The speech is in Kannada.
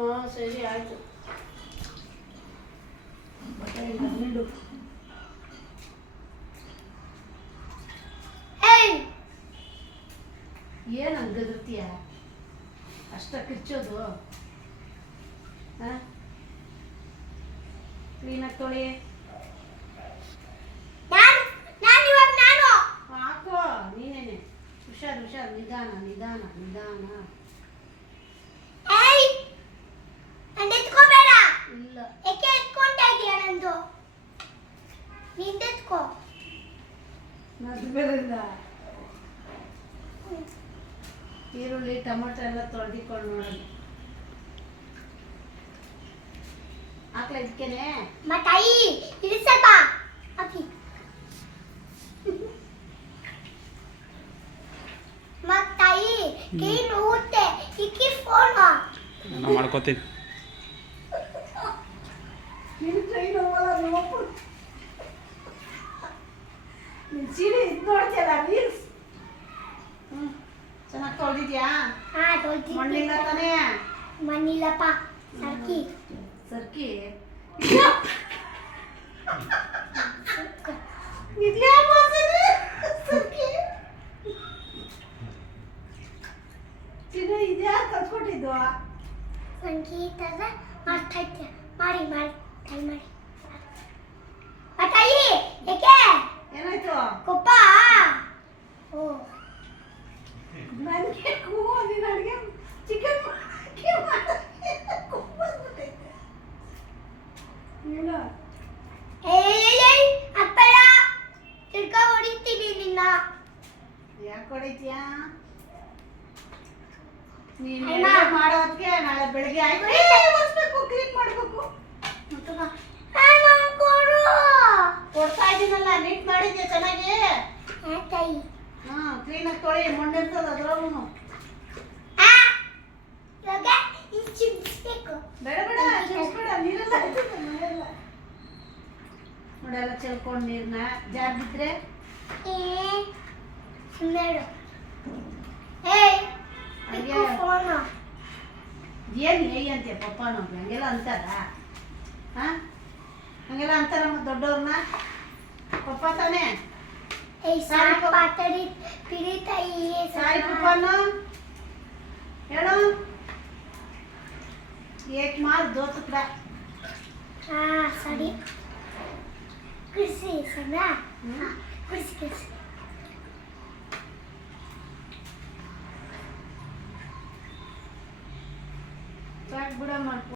ಹಾಂ ಸರಿ ಆಯಿತು. ಬಟ್ಟೆ ನೀಡು. ಏನು ಹಂಗದಿರ್ತೀಯ ಅಷ್ಟ ಕಿರ್ಚೋದು? ಹಾಂ ಕ್ಲೀನಾಗಿ ತೊಳಿ. ಹಾಕೋ ನೀನೇನೆ. ಹುಷಾರು ಹುಷಾರು, ನಿಧಾನ ನಿಧಾನ ನಿಧಾನ. ಇಲ್ಲ ಮದ್ವೆಯಿಂದ ಈರುಳ್ಳಿ ಟೊಮೊಟೊ ಎಲ್ಲ ತೊಳೆದಿಕೊಂಡು ನೋಡೋದು. ಹಾಕ್ಲ ಇದಕ್ಕೇನೆ ಮತ್ತಾಯಿ ಇದು ಸ್ವಲ್ಪ ಹಾಕಿ. ಮತ್ತಾಯಿ ಕೈ ನೋವುತ್ತೆ, ಇಕ್ಕಿ ಫೋನ್ ನಾನು ಮಾಡ್ಕೋತೀನಿ. ನಿನ್ನ ಕೈ ನೋವಲ್ಲ, ನೋವು. ನಿನ್ನ ಸೀರೆ ಇದು ನೋಡ್ತೀಯಲ್ಲ ರೀಲ್ಸ್. ಚೆನ್ನಾಗಿ ತೊಳೆದಿದ್ಯಾ? ಹಾಂ ತೊಳ್ದಿ. ಮಣ್ಣಿಲ್ಲ ತಾನೇ? ಮಣ್ಣಿಲ್ಲಪ್ಪ, ಸರ್ಕಿ ಸರ್ಕಿ ಚಿನ್ನ ಇದ್ಯಾ ಕಲ್ಸ್ಕೊಟ್ಟಿದ್ದು? ಸಂಗೀತದ ಮಾಡ್ತೈತೆ. ಮಾಡಿ ಮಾಡಿ ಟ್ರೈ ಮಾಡಿ. ಮತ್ತಾಯಿ ಏಕೆ ಏನಾಯ್ತು? ಕೊಪ್ಪ. ಓ ನನಗೆ ಕೂಗು, ನೀನು ಅಡುಗೆ ಚಿಕನ್ ಹೇಳು. ಏಯ್ ಅಪ್ಪಯ್ಯ ತಿರ್ಗಾ ಹೊಡಿತೀನಿ ನಿನ್ನ. ಯಾಕೆ ಹೊಡಿತೀಯಾ? ನೀನು ಅಮ್ಮ. ಮಾಡೋದಕ್ಕೆ ನಾಳೆ ಬೆಳಗ್ಗೆ ಆಯ್ತು ಒರೆಸ್ಬೇಕು, ಕ್ಲೀನ್ ಮಾಡಬೇಕು. ಕೊಡ್ತಾ ಇದ್ದೀನಲ್ಲ, ನೀಟ್ ಮಾಡಿದ್ಯಾ ಚೆನ್ನಾಗಿ? ತಾಯಿ ಹಾಂ ಕ್ಲೀನಾಗಿ ತೊಳಿ, ಮಣ್ಣಿರ್ತದ ಅದ್ರಲ್ಲೂ. ಇವಾಗ ಇದು ಚಿಮ್ಸ್ಬೇಕು. ಬೇಡ ಬೇಡ ಚಿಮ್ಸ್ಬೇಡ, ನೀರೆಲ್ಲ ಆಯ್ತದೆ ಮನೆಯೆಲ್ಲ. ನೋಡೆಲ್ಲ ಚೆಲ್ಕೊಂಡು ನೀರನ್ನ ಜಾರ್ ಬಿದ್ದರೆ ಸುಮ್ಮನೆ ಏಯ್ ಹಂಗೆ ಫೋನು ಏನು ಏಯ್ ಅಂತೀಯ ಪಪ್ಪನು? ಹಂಗೆಲ್ಲ ಅಂತಾರ? ಹಾಂ ಹಂಗೆಲ್ಲ ಅಂತಾರ ಮತ್ತು ದೊಡ್ಡವ್ರನ್ನ? ಪಪ್ಪ ತಾನೇ? ಏಯ್ ಸಾಕು ಮಾತಾಡಿ ಪಿಡಿ ತಾಯಿ. ಸಾರಿ ಪಪ್ಪನು ಹೇಳು. ಏಕ್ ಮಾರ್ ದೋ ಟುಕड़ा. ಹಾಂ ಸರಿ ಕುರ್ಸಿ ಸಣ್ಣ. ಕುರ್ಸಿ ಕುರ್ಸಿ ಸಾಕು ಬಿಡಮ್ಮ.